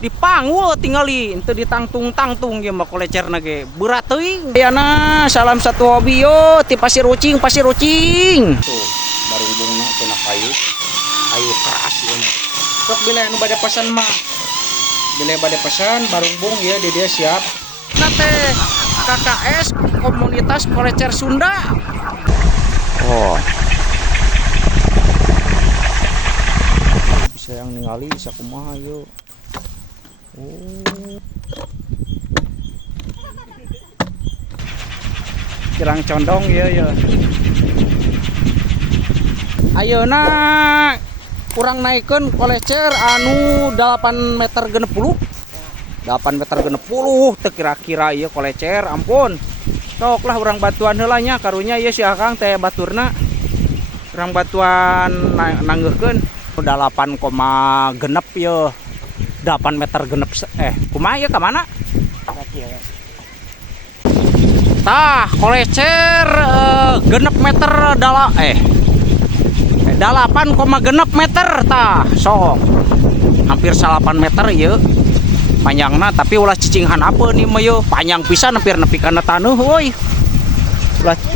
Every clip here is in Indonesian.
dipanggul tinggali itu ditangtung-tangtung ge mah kolecerna ge berat teuing. Ayana salam satu hobi yo ti pasir ucing. Tuh, barumbungna cenah kayu keras ya. Sok bila anu bade pesan mah. Bila bade pesan barumbung ya dia siap. Nah teh KKS komunitas kolecer Sunda. Oh. Bisa yang ningali bisa kumaha yuk. Oh. Kirang condong ya. Ayeuna kurang naikkan kolecer anu 8 meter genep 8 meter genep 10 teu kira-kira ieu kolecer ampun. Sok lah urang batuan heula nya karunya ieu si Akang teh baturna. Urang batuan nanggeukeun 8, genep ieu. 8 meter genep kumaha ieu ka mana? Tah kolecer genep meter 8, genep meter tah sok. Hampir 8 meter ieu panjangna tapi ulah cicinghan apa nih mah yo panjang pisan hampir nepi kana taneuh euy.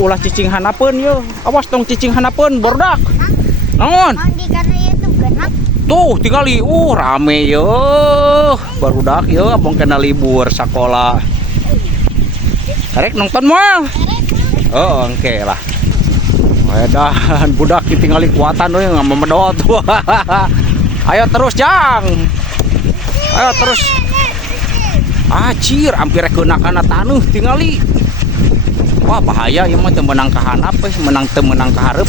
Ulah cicinghan apeun yo. Awas tong cicinghan apeun bordak. Naon? Di kana itu genep. Tuh tingali rame yo. Barudak yo abang kena libur sekolah. Karek nonton moal. Oh, engke lah. Edan budak tinggali kuatan euy ngamemedot. Ayo terus Jang. Ayo terus. Acir hampir keunakan taneuh tingali. Wah bahaya ieu mah teu meunang ka handap menang teu meunang ka hareup.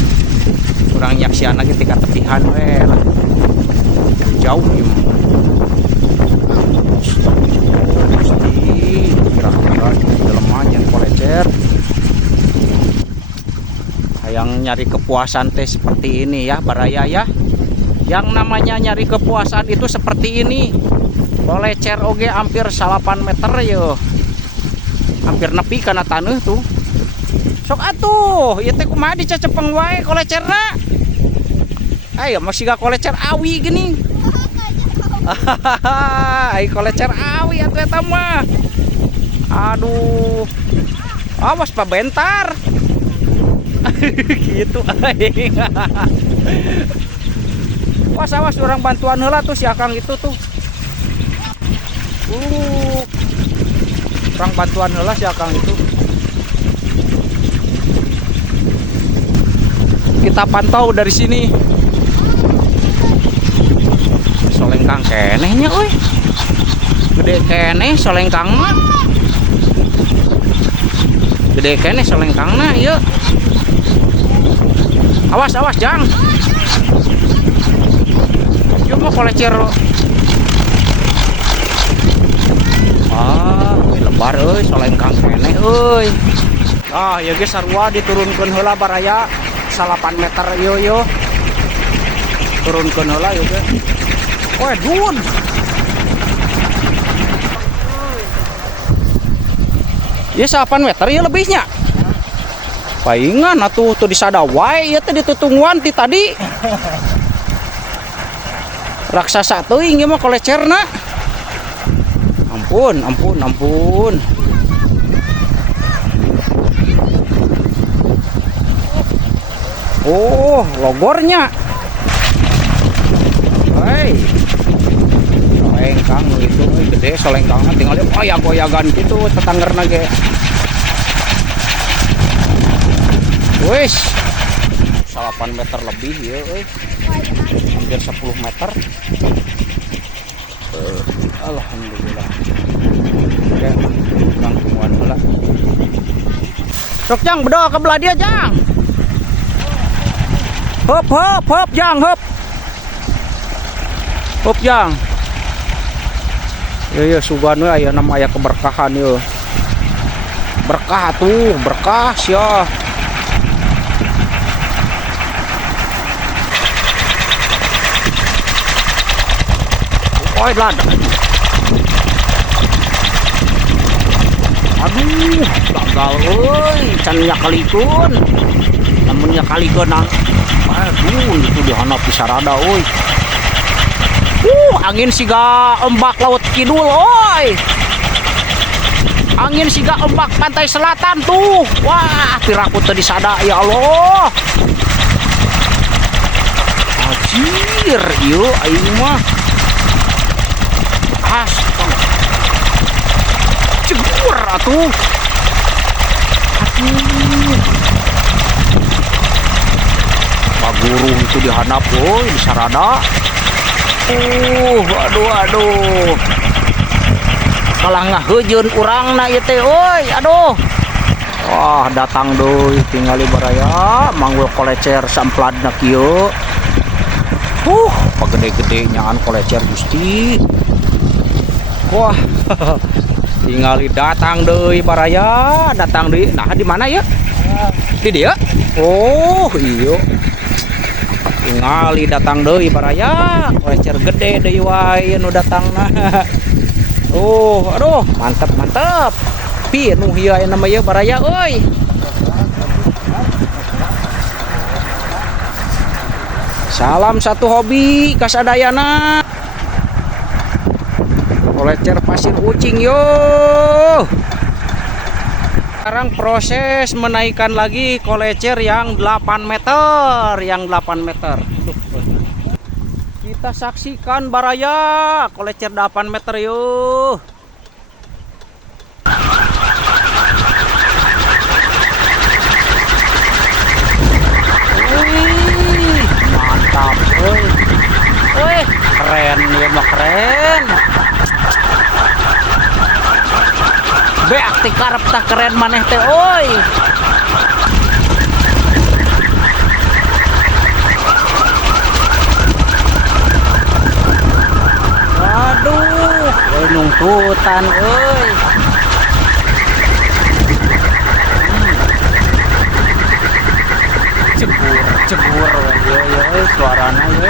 Urang nyaksiana ge tika tepihan we lah. Jauh ieu mah. Kira-kira jelema nya kolecer. Hayang nyari kepuasan teh seperti ini ya baraya ya. Yang namanya nyari kepuasan itu seperti ini. Kolecer oge hampir 8 meter yo. Hampir nepi kana taneuh tuh. Sok atuh, ieu teh kumaha dicacepeng wae kolecerna. Ayo masih gak kolecer awi gini. Ai kolecer awi atuh eta mah. Aduh. Awas Pak bentar. Gitu aing. Awas orang bantuan heula tuh si Akang itu tuh. Orang bantuan heula si Akang itu. Kita pantau dari sini. Solengkang kenehnya euy. Gede keneh solengkangna. Gede keneh solengkangna ieu. Awas Jang. Yuk mau kolecer. Lebar euy solengkang keneh euy. Ah ya ge sarua diturunkeun heula baraya 8 meter yo. Turunkeun heula ieu ge. Wah, dun. Ieu 8 meter ieu lebihnya. Paingan atuh tuh disada wae ieu teh ditutungwan ti tadi. Raksasa teuing ieu mah kolecerna. Ampun. Oh, logornya. Hei. Solengkang itu gede solengkangna tinggal goyag-goyagan gitu tetanggerna ge. Wis. 8 meter lebih ya euy. Hampir 10 meter. Alhamdulillah. Ya, Bang kumuan heula. Sok Jang bedo ke belah dia Jang. Hop Jang, hop. Hop Jang. Ya sugan we aya nama aya keberkahan ye. Berkah tuh, berkah sia. Oi lad. Aduh, gagal euy, can nya kalikeun. Lamun nya kalikeun aduh itu dihandap pisarada euy. Angin siga ombak laut kidul, oi. Angin siga ombak pantai selatan tuh. Wah, piraku tadi sada ya Allah. Anjir, ieu aing mah. Astaga. Cegur atuh. Aduh. Paguru itu dihandap, boy, di sarada. Aduh. Kalah ngahejeun urang na ieu teh, euy. Aduh. Wah, datang deui tingali baraya, manggul kolecer sampladna kieu. Pagede-gede nyaan kolecer Gusti. Wah. Tingali datang deui baraya, datang deui. Nah, di mana ya? Di dia? Oh, iya. Tingali datang deui baraya, kolecer gede deui wae nu datangna. Oh, aduh, mantap. Pi nu hieu aya nama ieu baraya euy. Salam satu hobi kasadayana. Kolecer pasir ucing yo. Sekarang proses menaikkan lagi kolecer yang 8 meter, Kita saksikan baraya kolecer 8 meter yuk. Wih, mantap, wih, keren ya mah keren. Be akti karep tah keren maneh teh, oi. Waduh, nungtutan, oi. Cegur, ya, suaranya ya.